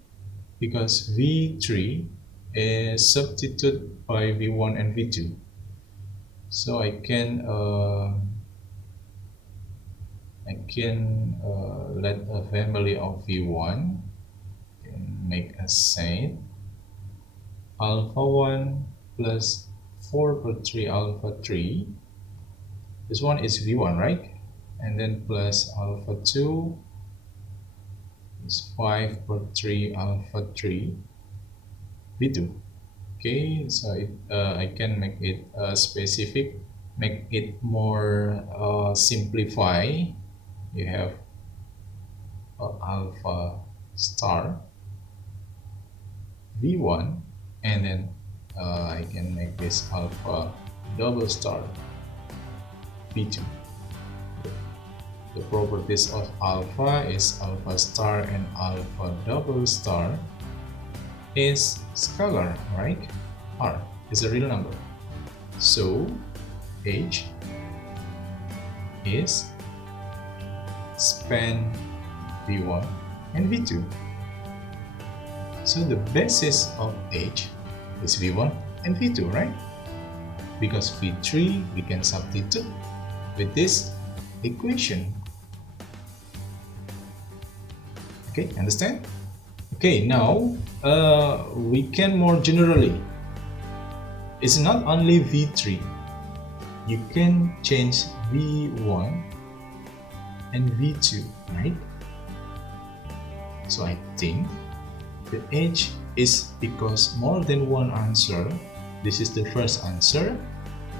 Because v3 is substituted by v1 and v2. So I can let a family of v1 and make a set alpha 1 plus 4 per 3 alpha 3. This one is v1, right? And then plus alpha 2 is 5 per 3 alpha 3 v2. Okay, so I can make it specific, make it more simplify. You have alpha star v1 and then I can make this alpha double star v2. The properties of alpha is alpha star and alpha double star is scalar, right? R is a real number. So H is span v1 and v2. So the basis of H is v1 and v2, right? Because v3 we can substitute with this equation. Okay, understand? Okay, now we can more generally. It's not only v3. You can change v1 and v2, right? So I think the H is because more than one answer. This is the first answer,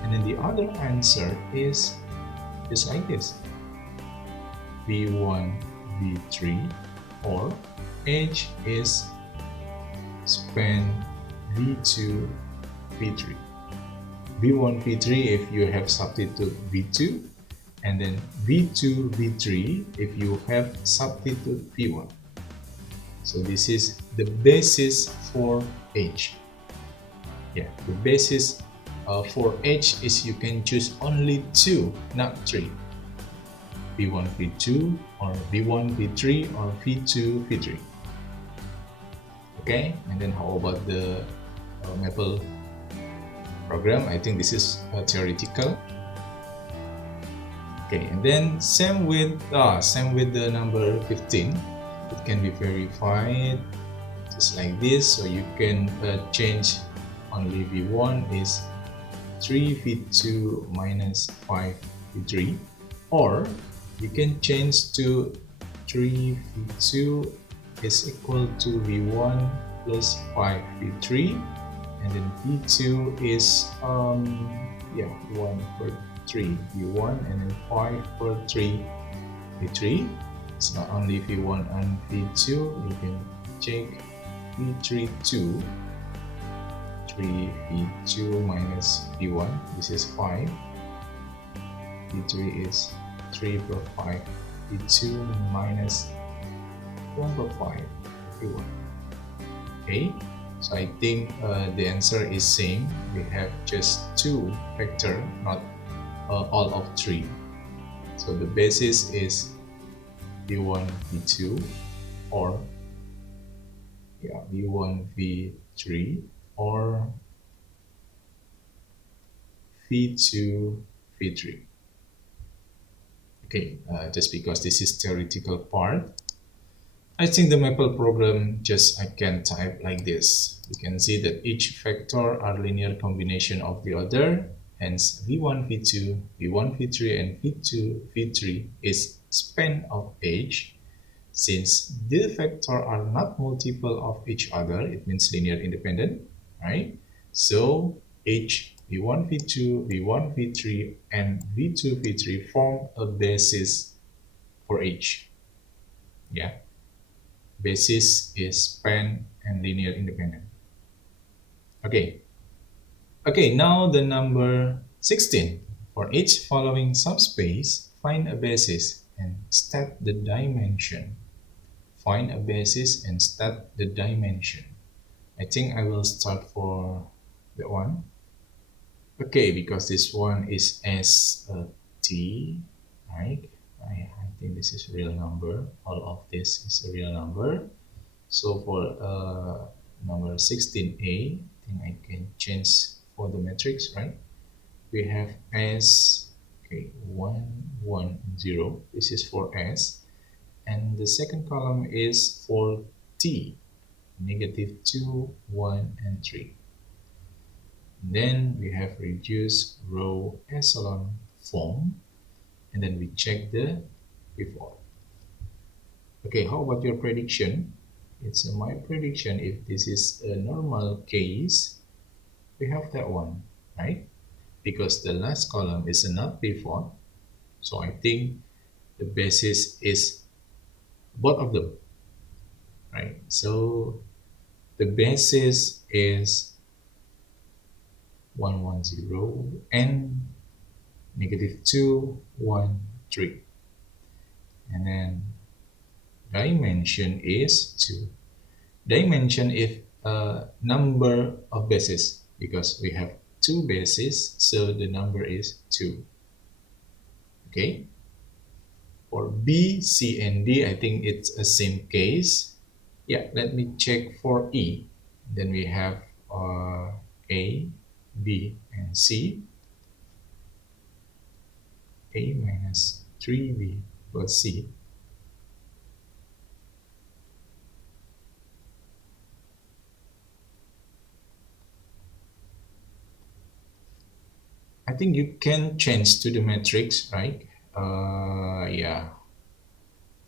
and then the other answer is just like this: v1, v3, or H is span v2, v3. v1, v3 if you have substitute v2, and then v2, v3 if you have substitute v1. So this is the basis for H. Yeah, the basis for H is you can choose only two, not three. v1, v2, or v1, v3, or v2, v3. Okay, and then how about the Maple program? I think this is theoretical. Okay, and then same with the number 15. It can be verified just like this. So you can change only v1 is 3 v2 minus 5 v3, or you can change to 3 v2 is equal to v1 plus 5 v3, and then v2 is 1 per 3 v1 and then 5 per 3 v3. It's not only v1 and v2, you can check v3 2, 3 v2 minus v1, this is 5, v3 is 3 per 5 v2 minus 1 per 5 v1. Okay, so I think the answer is same. We have just two factor, not all of three. So the basis is v1 v2 or v1 v3 or v2 v3. Okay, just because this is theoretical part, I think the Maple program just I can type like this. You can see that each vector are linear combination of the other. Hence v1, v2, v1, v3, and v2, v3 is span of h. Since the vector are not multiple of each other, it means linear independent, right? So h, v1, v2, v1, v3, and v2, v3 form a basis for h. Yeah, basis is span and linear independent. Okay, okay. Now the number 16. For each following subspace, find a basis and state the dimension. Find a basis and state the dimension. I think I will start for that one. Okay, because this one is as a t, right? I think this is real number. All of this is a real number. So for number 16a, I think I can change for the matrix, right? We have s, okay, 1, 1, 0. This is for s. And the second column is for t, negative 2, 1, and 3. Then we have reduced row echelon form, and then we check the pivot. Okay, how about your prediction? It's my prediction. If this is a normal case, we have that one, right? Because the last column is a not pivot, so I think the basis is both of them, right? So the basis is 1, 1, 0 and negative 2, 1, 3. And then dimension is 2. Dimension is a number of bases because we have two bases, so the number is 2. Okay. For B, C, and D, I think it's a same case. Yeah, let me check for E. Then we have A, B, and C. A minus 3B plus C. I think you can change to the matrix, right? Yeah.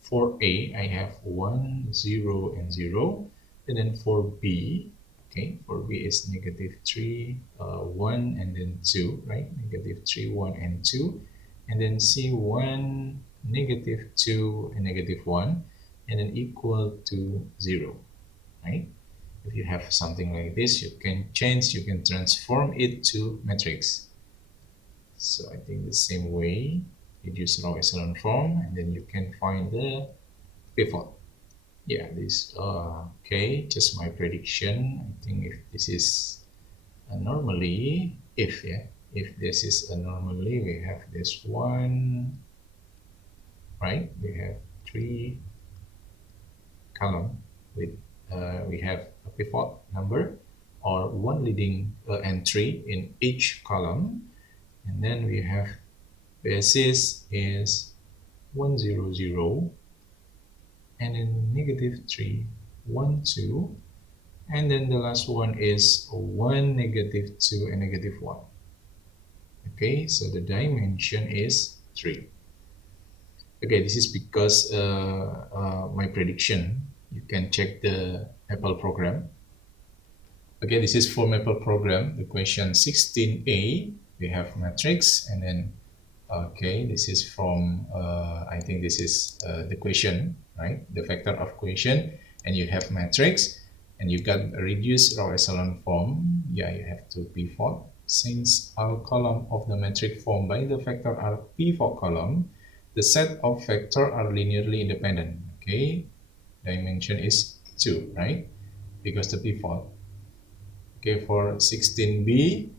For A, I have 1, 0, and 0. And then for B, okay, for B is negative 3, 1, and then 2, right? Negative 3, 1, and 2. And then C, 1, negative 2, and negative 1. And then equal to 0, right? If you have something like this, you can change, you can transform it to matrix. So I think the same way, reduce row echelon form, and then you can find the pivot. Yeah, this okay, just my prediction. I think if this is a normally, if this is a normally, we have this one, right? We have 3 column with we have a pivot number or one leading entry in each column. And then we have basis is 1, 0, 0, and then negative 3, 1, 2, and then the last one is 1, negative 2, and negative 1. Okay, so the dimension is 3. Okay, this is because my prediction. You can check the Apple program. Okay, this is for Maple program. The question 16a, we have matrix, and then okay, this is from I think this is the question, right? The vector of question, and you have matrix, and you got a reduced row echelon form. Yeah, you have to pivot. Since all column of the matrix formed by the vector are pivot column, the set of vector are linearly independent. Okay, dimension is 2, right? Because the pivot. Okay, for 16b,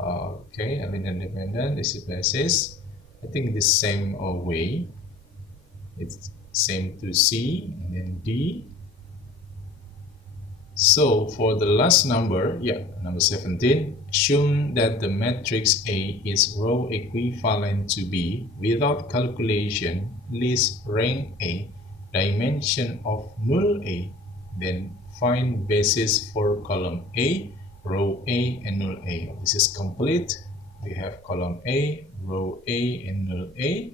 okay, linear independent, this is basis. I think the same way. It's same to C, and then D, So for the last number, yeah, number 17, assume that the matrix A is row equivalent to B without calculation, list rank A, dimension of null A, then find basis for column A, row A, and null A. This is complete. We have column A, row A, and null A,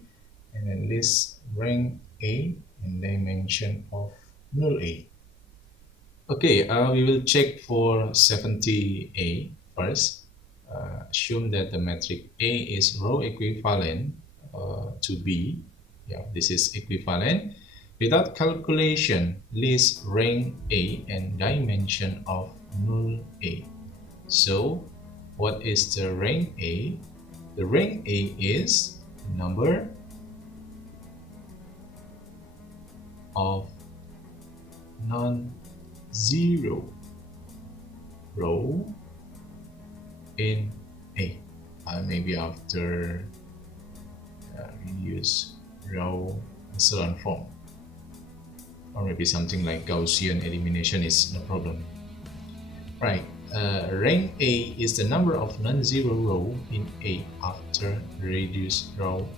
and then list rank A and dimension of null A. Okay, we will check for 70A first. Assume that the matrix A is row equivalent to B. Yeah, this is equivalent. Without calculation, list rank A and dimension of null A. So, what is the rank A? The rank A is number of non-zero row in A. Maybe after we use row echelon form, or maybe something like Gaussian elimination is no problem. Right, rank A is the number of non-zero row in A after reduced row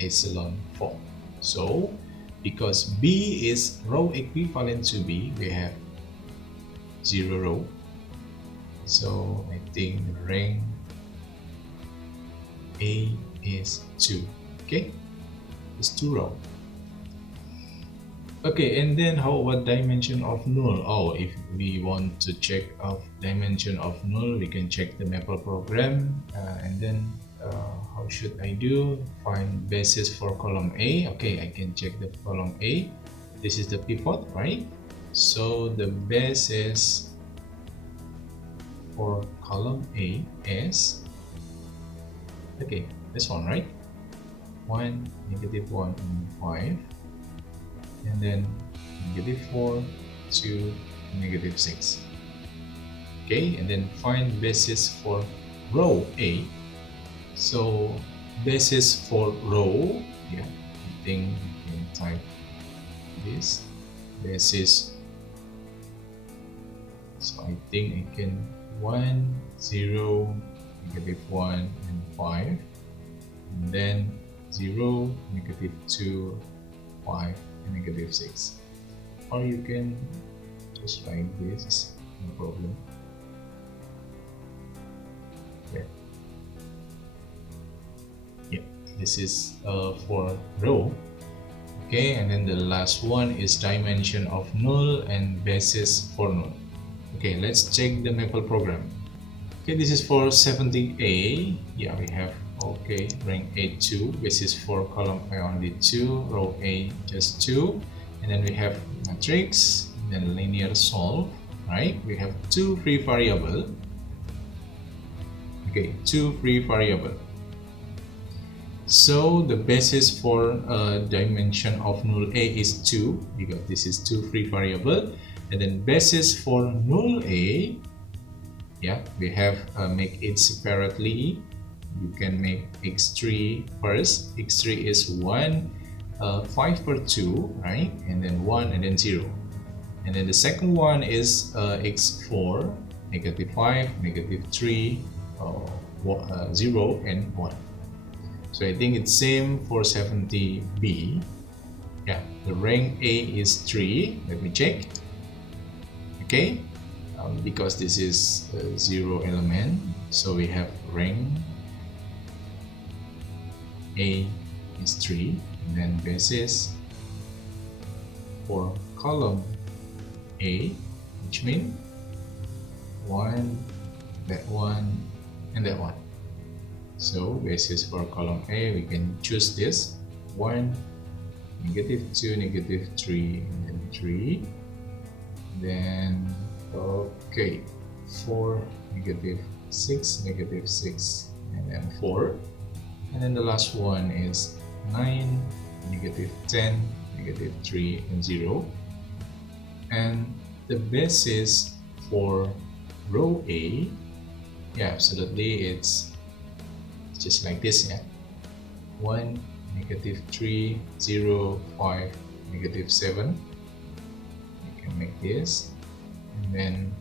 echelon form. So because B is row equivalent to B, we have 0 row. So I think rank A is 2. Okay, it's 2 row. Okay, and then how about dimension of null? Oh, if we want to check of dimension of null, we can check the Maple program, and then how should I do? Find basis for column A. Okay, I can check the column A. This is the pivot, right? So the basis for column A is, okay, this one, right? 1, -1, and 5. And then -4, 2, -6. Okay, and then find basis for row A. So basis for row, yeah, I think we can type this basis. So I think I can 1, 0, -1, and 5, and then 0, -2, 5, and -6. Or you can just write this, no problem. Yeah, this is for row. Okay, and then the last one is dimension of null and basis for null. Okay, let's check the Maple program. Okay, this is for 70A. Yeah, we have, okay, rank A 2, basis for column A only 2, row A just 2, and then we have matrix, then linear solve, right? We have 2 free variable. Okay, 2 free variable. So the basis for dimension of null A is 2, because this is 2 free variable, and then basis for null A, yeah, we have make it separately. You can make x3 first. x3 is 1, 5 per 2, right? And then 1, and then 0. And then the second one is x4, -5, -3, 0, and 1. So I think it's same for 70B. Yeah, the rank A is 3. Let me check. Okay, because this is 0 element, so we have rank A is 3, and then basis for column A, which means 1, that one, and that one. So basis for column A, we can choose this 1, -2, -3, and then 3. Then okay, 4, -6, -6, and then 4. And then the last one is 9, -10, -3, and 0. And the basis for row A, yeah, absolutely, it's just like this, yeah. 1, -3, 0, 5, -7. You can make this, and then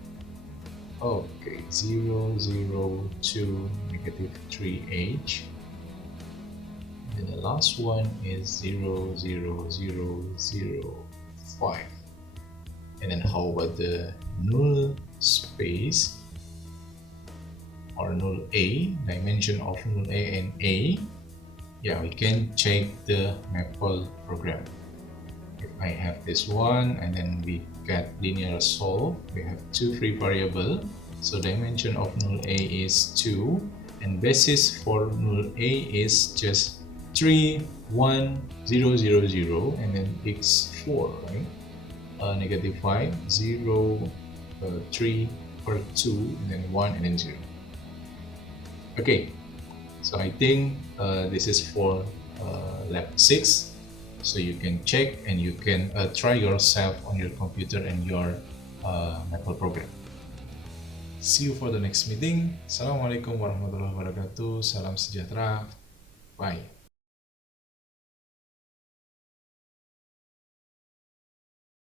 okay, 0, 0, 2, negative 3h. And the last one is 0, 0, 0, 0, 5. And then how about the null space or null A, dimension of null A and A? Yeah, we can check the maple program. If I have this one and then we get linear solve, we have two free variable. So dimension of null A is 2 and basis for null A is just 3, 1, 0, 0, 0 and then x4, right? Negative 5, 0, 3 or 2 and then 1 and then 0. Okay, so I think this is for lab 6. So you can check and you can try yourself on your computer and your Maple program. See you for the next meeting. Assalamualaikum warahmatullahi wabarakatuh. Salam sejahtera. Bye.